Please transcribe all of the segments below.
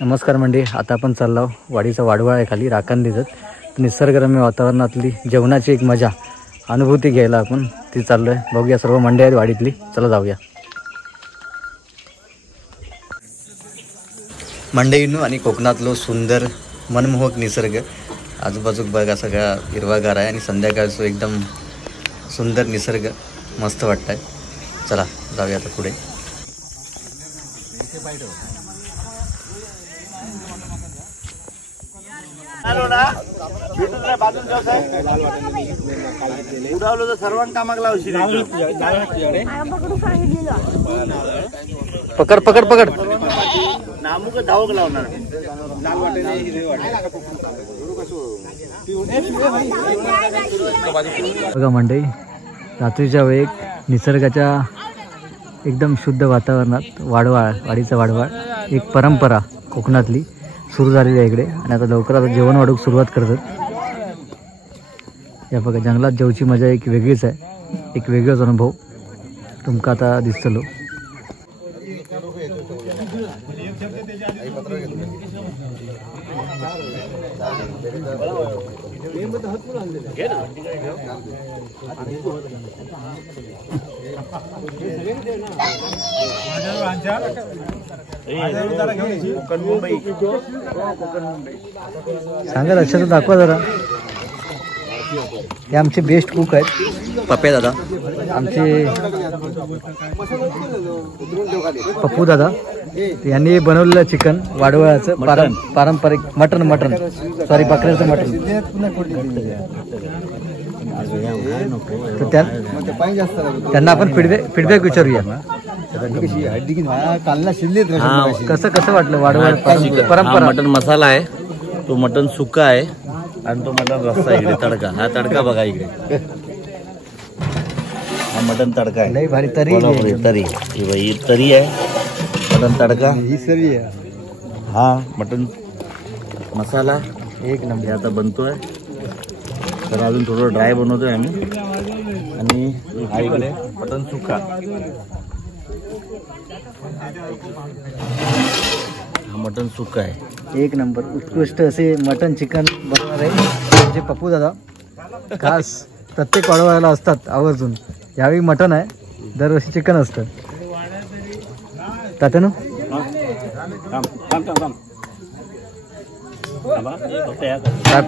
नमस्कार मंडळी, आता आपण चाललो वाडीचा वाडवळ आहे खाली राखण देतात निसर्गरम्य वातावरणातली जेवणाची एक मजा अनुभूती घ्यायला आपण ती चाललोय। बघूया सर्व मंडळी आहेत वाडीतली, चला जाऊया। मंडळींनो आणि कोकणातलो सुंदर मनमोहक निसर्ग आजूबाजूक बघा, सगळा हिरवागार आहे आणि संध्याकाळचं एकदम सुंदर निसर्ग मस्त वाटतंय। चला जाऊया आता पुढे। पकड पकड पकड बघा मंडळी, रात्रीच्या वेळी निसर्गाच्या एकदम शुद्ध वातावरणात वाडीचा वाडवळ एक परंपरा कोकणातली सुरू झालेली आहे इकडे आणि आता लवकरात जेवण वाढूक सुरुवात करतात। या बघा, जंगलात जेवची मजा एक वेगळीच आहे, एक वेगळाच अनुभव तुमका आता दिसतलो। सांगा, लक्षात दाखवा जरा। हे आमचे बेस्ट कुक आहेत, पप्पे दादा, आमचे पप्पू दादा, यांनी बनवलेलं चिकन वाडवळाचं पारंपरिक मटन सॉरी बकऱ्याचं मटन। त्यांना आपण फीडबॅक विचारूया, कसं कसं वाटलं वाडवळ परंपरा। मटन मसाला आहे, तो मटन सुका आहे आणि तो मटन रस्सा इकडे तडका। हा तडका बघा इकडे, हा मटन तडका आहे, लई भारी तरी ही तरी आहे मटन तडका, ही सरी आहे, हा मटन मसाला एक नंबर आता बनतोय। तर अजून थोडं ड्राय बनवतोय आम्ही आणि हा इकडे मटन सुका, हा मटन सुका आहे। एक नंबर उत्कृष्ट असे मटन चिकन बनवणार आहे म्हणजे पप्पू दादा। खास प्रत्येक वाडवळाला असतात आवर्जून, यावेळी मटन आहे, दरवर्षी चिकन असतं। तात्यानो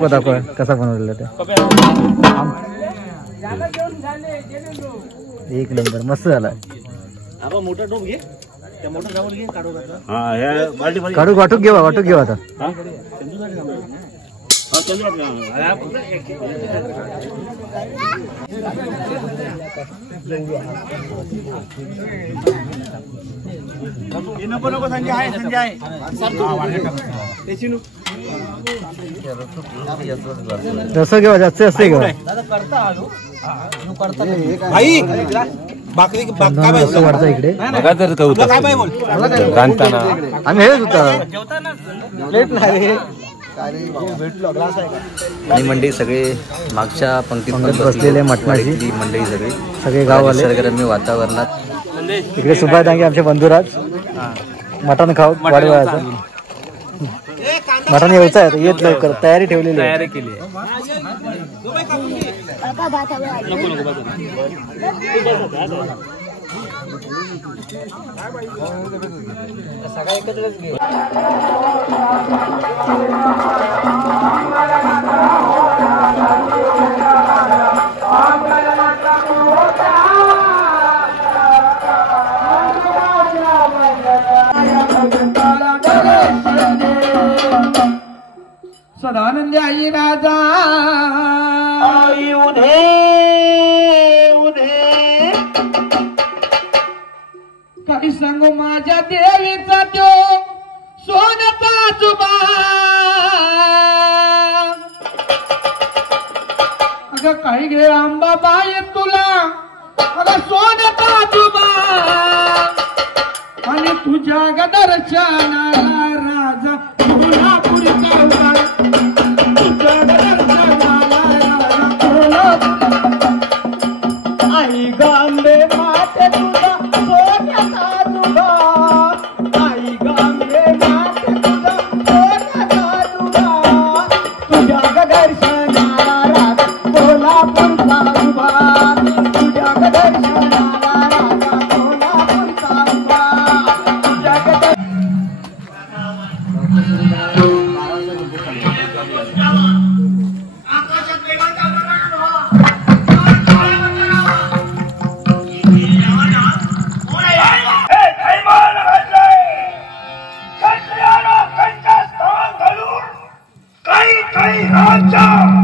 दाखवा कसा बनवलेला ते, एक नंबर मस्त झाला। मोठा टोप घे, काढू वाटूक घेऊ आता। रस घेवा, जास्त असते घेवा। वाढता इकडे आम्ही हेच होता आणि मंडळी सगळे मागच्या पंक्तीत बसलेले मटणाची मंडळी सगळे गाववाले निसर्गरम्य वातावरणात। इकडे सुभाष डांगे आमचे बंधुराज मटण खाऊ वाडवळाचं मटण यायचं आहे, येत लवकर तयारी ठेवलेली आहे। सदानंद आई राजा आई उधे काही सांगू माझ्या देवीचा त्यो सोन्याचा आजोबा। अगं काही घे अंबाबाई तुला, अगं सोन्याचा आजोबा आणि तुझ्या गदरच्या राजा कोल्हापूरचा आई गांबे माते तुझा सोन्याचा तुझा, आई गांबे माते तुझा काही काही राजा